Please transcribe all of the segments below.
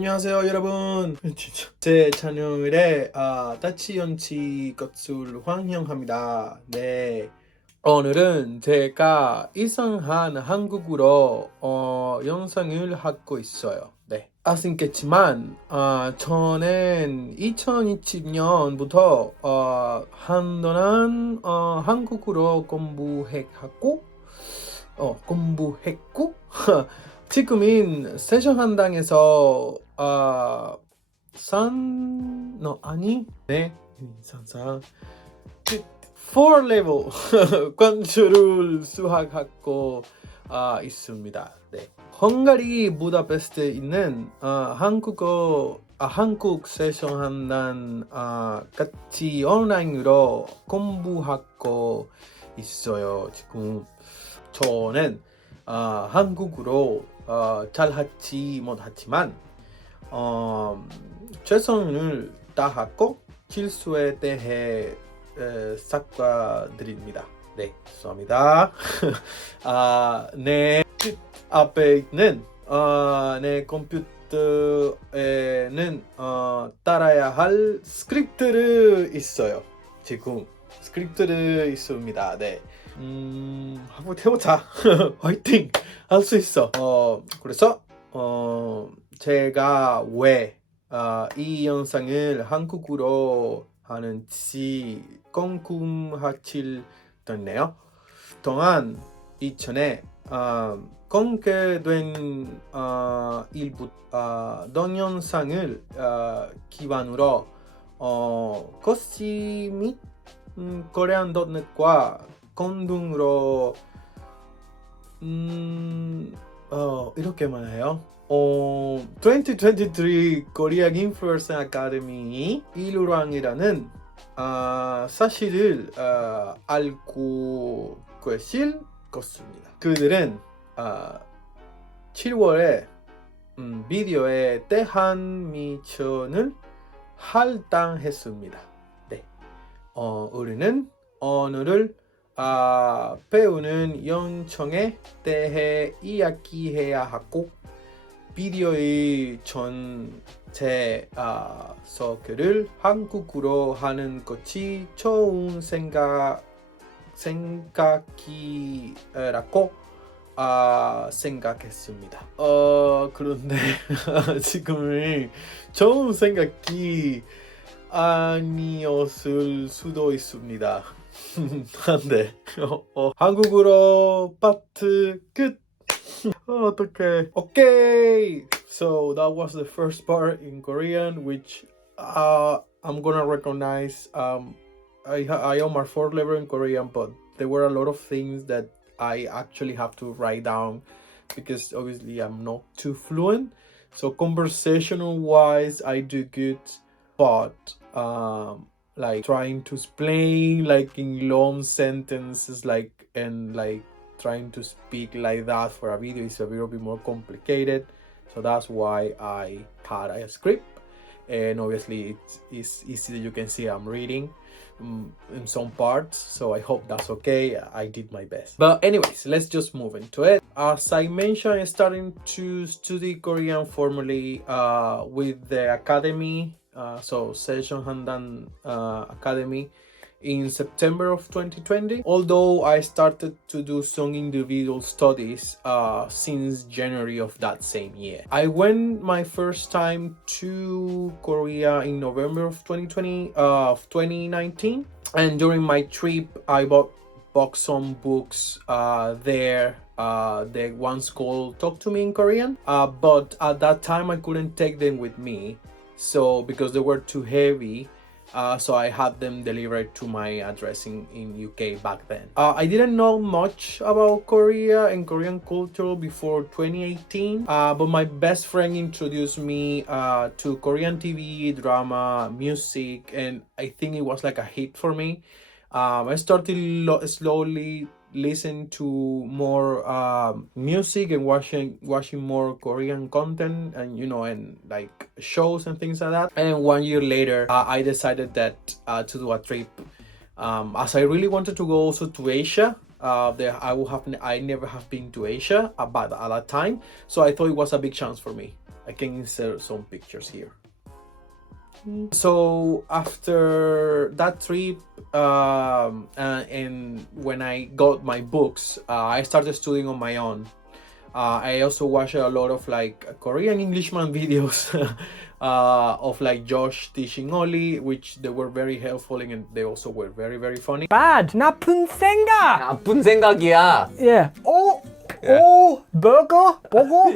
안녕하세요 여러분. 진짜 제 채널에 다치 연치 것을 환영합니다. 네, 오늘은 제가 이상한 한국어로 영상을 하고 있어요. 네, 아시겠지만 저는 2020년부터 한동안 한국어로 공부했고 지금은 세션 한당에서 산산 4 레벨 관주를 수학하고 있습니다. 네. 헝가리 부다페스트에 있는 한국 세션 한단 같이 온라인으로 공부하고 있어요. 지금 저는 한국어로 잘하지 못하지만 최선을 다하고 실수에 대해 사과드립니다. 네, 죄송합니다. 내 앞에 있는 내 컴퓨터에는 따라야 할 스크립트를 있어요. 지금 스크립트를 있습니다. 네. 한번 해보자. 화이팅! 할 수 있어. 그래서 제가 왜 이 영상을 한국어로 하는지 궁금하실 텐데요. 동안 이전에 공개된 일부 동영상을 기반으로 KOCIS 및 korean.net과 공동으로 이렇게 말해요. 2023 Korean Influencer Academy 일루랑이라는 사실을 알고 계실 것입니다. 그들은 7월에 비디오에 대한 미션을 할당했습니다. 네. 우리는 오늘을 배우는 연청에 대해 이야기해야 하고 비디오의 전체 소개를 한국어로 하는 것이 좋은 생각이라고 생각했습니다. 그런데 지금은 좋은 생각이 아니었을 수도 있습니다. 네. 한국어로 파트 끝. 어떡해. Okay. So that was the first part in Korean, which I'm gonna recognize. I am my fourth level in Korean, but there were a lot of things that I actually have to write down because obviously I'm not too fluent. So conversational wise, I do good, but like trying to explain like in long sentences and trying to speak like that for a video is a little bit more complicated. So that's why I had a script, and obviously it's easy that you can see I'm reading in some parts, so I hope that's okay. I did my best. But anyways, let's just move into it. As I mentioned, I'm starting to study Korean formally with the academy, so Session Handan Academy in September of 2020, although I started to do some individual studies since January of that same year. I went my first time to Korea in November of 2019, and during my trip I bought some books there. The one's called Talk to Me in Korean, but at that time I couldn't take them with me, so because they were too heavy. So I had them delivered to my address in UK back then. I didn't know much about Korea and Korean culture before 2018, but my best friend introduced me to Korean TV, drama, music, and I think it was like a hit for me. I started slowly listen to more music and watching more Korean content and and like shows and things like that. And 1 year later, I decided that to do a trip, as I really wanted to go also to Asia. I never have been to Asia about at that time, so I thought it was a big chance for me. I can insert some pictures here. So after that trip, and when I got my books, I started studying on my own. I also watched a lot of like Korean Englishman videos of like Josh teaching Oli, which they were very helpful and they also were very, very funny. bad 나쁜 생각 나쁜 생각이야. yeah 오 버거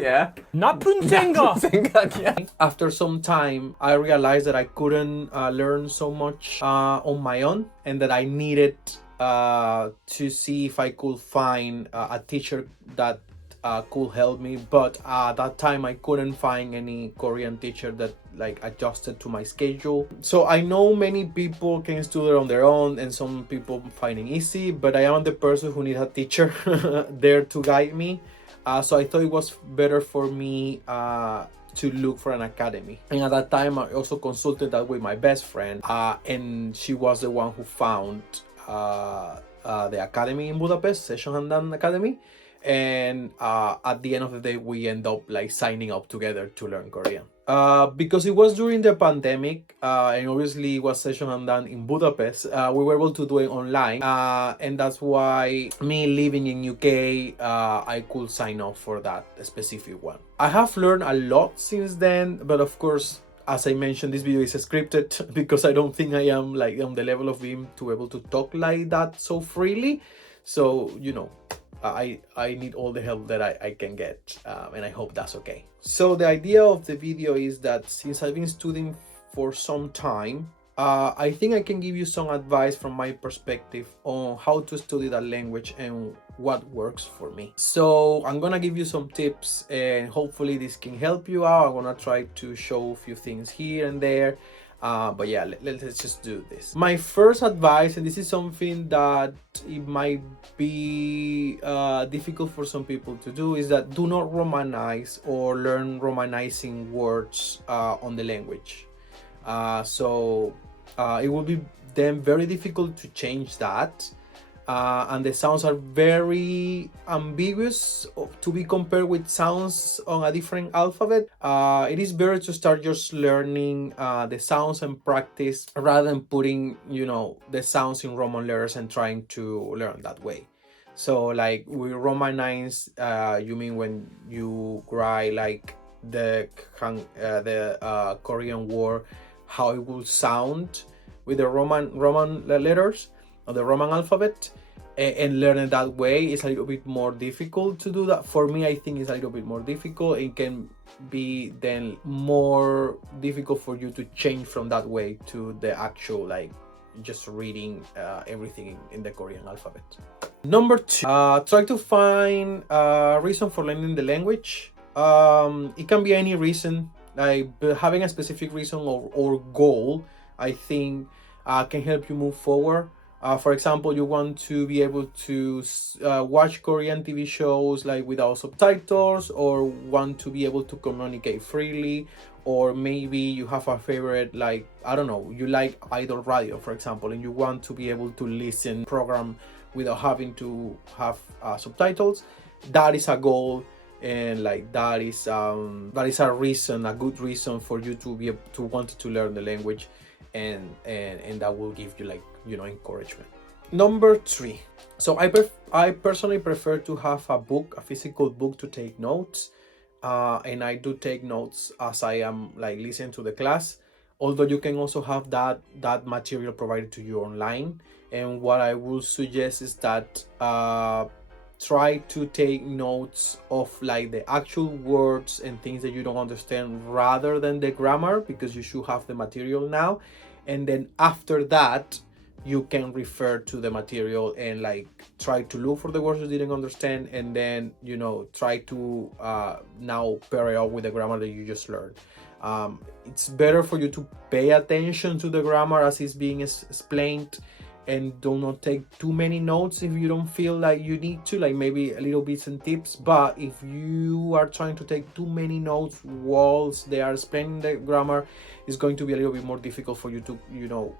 Yeah. 나쁜 생각 생각이야. After some time, I realized that I couldn't learn so much on my own, and that I needed to see if I could find a teacher that could help me. But at that time, I couldn't find any Korean teacher that like adjusted to my schedule. So I know many people can study on their own, and some people find it easy, but I am the person who needs a teacher there to guide me. So I thought it was better for me to look for an academy. And at that time, I also consulted that with my best friend, and she was the one who found the academy in Budapest, Session Handan Academy. And at the end of the day, we end up like signing up together to learn Korean. Because it was during the pandemic, and obviously it was Session Handan in Budapest, we were able to do it online, and that's why me living in UK, I could sign up for that specific one. I have learned a lot since then, but of course, as I mentioned, this video is scripted because I don't think I am like on the level of him to be able to talk like that so freely. So, you know, I need all the help that I can get, and I hope that's okay. So the idea of the video is that since I've been studying for some time, I think I can give you some advice from my perspective on how to study that language and what works for me. So I'm gonna give you some tips, and hopefully this can help you out. I'm gonna try to show a few things here and there. But yeah, let's just do this. My first advice, and this is something that it might be difficult for some people to do, is that do not romanize or learn romanizing words on the language. So it will be then very difficult to change that. And the sounds are very ambiguous to be compared with sounds on a different alphabet. It is better to start just learning the sounds and practice rather than putting, you know, the sounds in Roman letters and trying to learn that way. So like with Romanize, you mean when you write like the Korean word, how it will sound with the Roman letters or the Roman alphabet, and learn it that way is a little bit more difficult to do that. For me, I think it's a little bit more difficult. It can be then more difficult for you to change from that way to the actual like just reading everything in the Korean alphabet. Number two, try to find a reason for learning the language. It can be any reason, like having a specific reason or goal, I think can help you move forward. For example, you want to be able to watch Korean TV shows like without subtitles, or want to be able to communicate freely, or maybe you have a favorite, like, I don't know, you like Idol Radio, for example, and you want to be able to listen program without having to have subtitles. That is a goal, and like that is a reason, a good reason for you to be to want to learn the language, and that will give you like, you know, encouragement. Number three, so I personally prefer to have a book, a physical book, to take notes, and I do take notes as I am like listening to the class, although you can also have that material provided to you online. And what I will suggest is that try to take notes of like the actual words and things that you don't understand rather than the grammar, because you should have the material now, and then after that you can refer to the material and like try to look for the words you didn't understand, and then, you know, try to now pair it up with the grammar that you just learned. It's better for you to pay attention to the grammar as it's being explained, and do not take too many notes if you don't feel like you need to, like maybe a little bits and tips. But if you are trying to take too many notes whilst they are explaining the grammar, it's going to be a little bit more difficult for you to,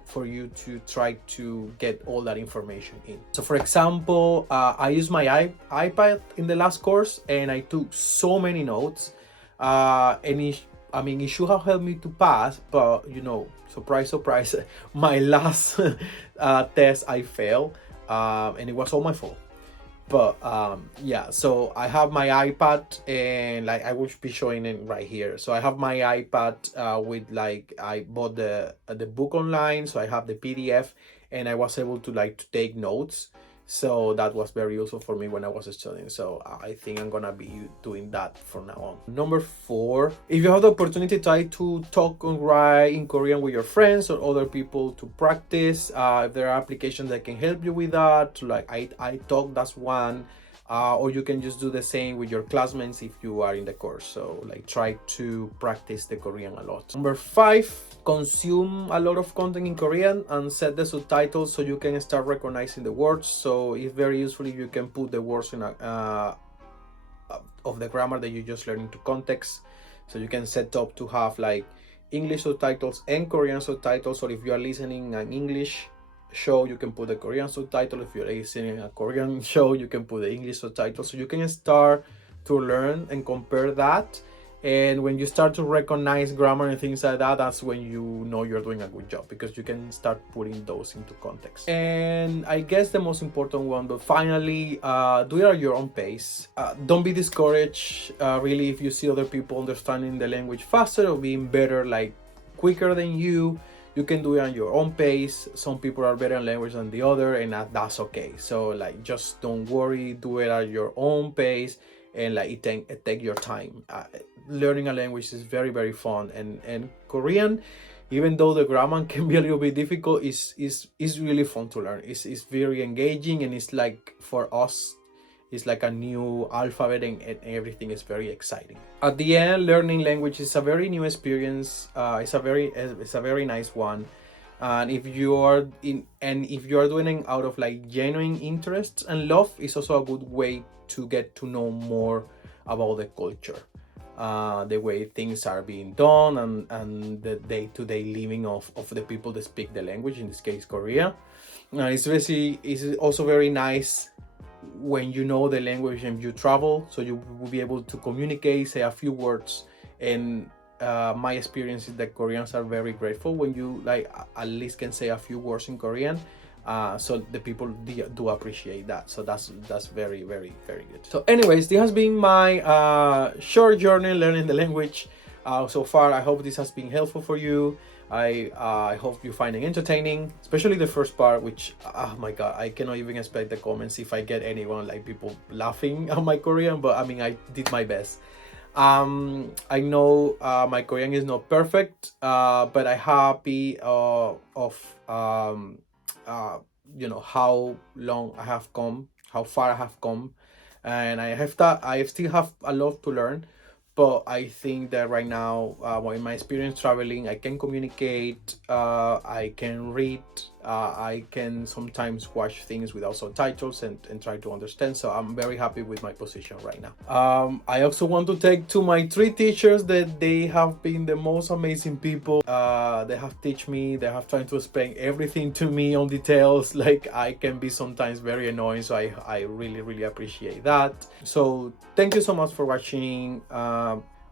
for you to try to get all that information in. So for example, I used my iPad in the last course and I took so many notes, and it should have helped me to pass, but surprise, surprise, my last test I failed, and it was all my fault. But yeah, so I have my iPad, and like I will be showing it right here. So I have my iPad with, like, I bought the book online, so I have the PDF, and I was able to take notes. So that was very useful for me when I was studying. So I think I'm gonna be doing that from now on. Number 4, if you have the opportunity, try to talk and write in Korean with your friends or other people to practice. If there are applications that can help you with that, like I Talk, that's one. Or you can just do the same with your classmates if you are in the course. So try to practice the Korean a lot. Number 5, consume a lot of content in Korean and set the subtitles so you can start recognizing the words. So it's very useful if you can put the words in of the grammar that you just learned into context. So you can set up to have English subtitles and Korean subtitles, or if you are listening an English show, you can put the Korean subtitle. If you're listening a Korean show, you can put the English subtitle, so you can start to learn and compare that. And when you start to recognize grammar and things like that, that's when you know you're doing a good job, because you can start putting those into context. And I guess the most important one, but finally, do it at your own pace. Don't be discouraged really if you see other people understanding the language faster or being better, quicker than you. You can do it on your own pace. Some people are better in language than the other, and that's okay. So just don't worry, do it at your own pace, and it take your time. Learning a language is very, very fun, and Korean, even though the grammar can be a little bit difficult, is really fun to learn. It's very engaging, and it's for us, it's like a new alphabet, and everything is very exciting. At the end, learning language is a very new experience. It's a very nice one. And if you are doing it out of genuine interest and love, it's also a good way to get to know more about the culture, the way things are being done, and the day-to-day living of the people that speak the language, in this case Korea. It's also very nice when you know the language and you travel, so you will be able to communicate, say a few words. And my experience is that Koreans are very grateful when you at least can say a few words in Korean. So the people do appreciate that. So that's very, very, very good. So anyways, this has been my short journey learning the language. So far, I hope this has been helpful for you. I hope you find it entertaining, especially the first part, which, oh my god, I cannot even expect the comments if I get anyone, people laughing at my Korean, but I did my best. I know my Korean is not perfect, but I'm happy of how long I have come, how far I have come, and I still have a lot to learn. But I think that right now, in my experience traveling, I can communicate, I can read, I can sometimes watch things without subtitles and try to understand. So I'm very happy with my position right now. I also want to thank to my 3 teachers, that they have been the most amazing people. They have taught me, they have tried to explain everything to me on details. I can be sometimes very annoying, so I really, really appreciate that. So thank you so much for watching.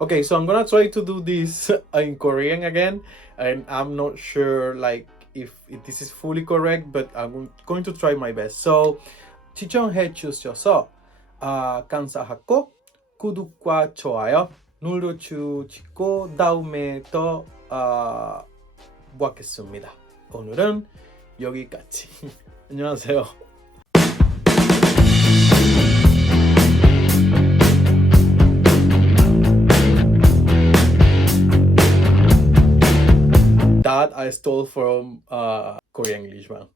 Okay, so I'm gonna try to do this in Korean again, and I'm not sure if this is fully correct, but I'm going to try my best. So 시청해 주셔서 감사하고 구독과 좋아요 눌러주시고 다음에 또 보겠습니다. 오늘은 여기까지. 안녕하세요. That I stole from Korean English, man.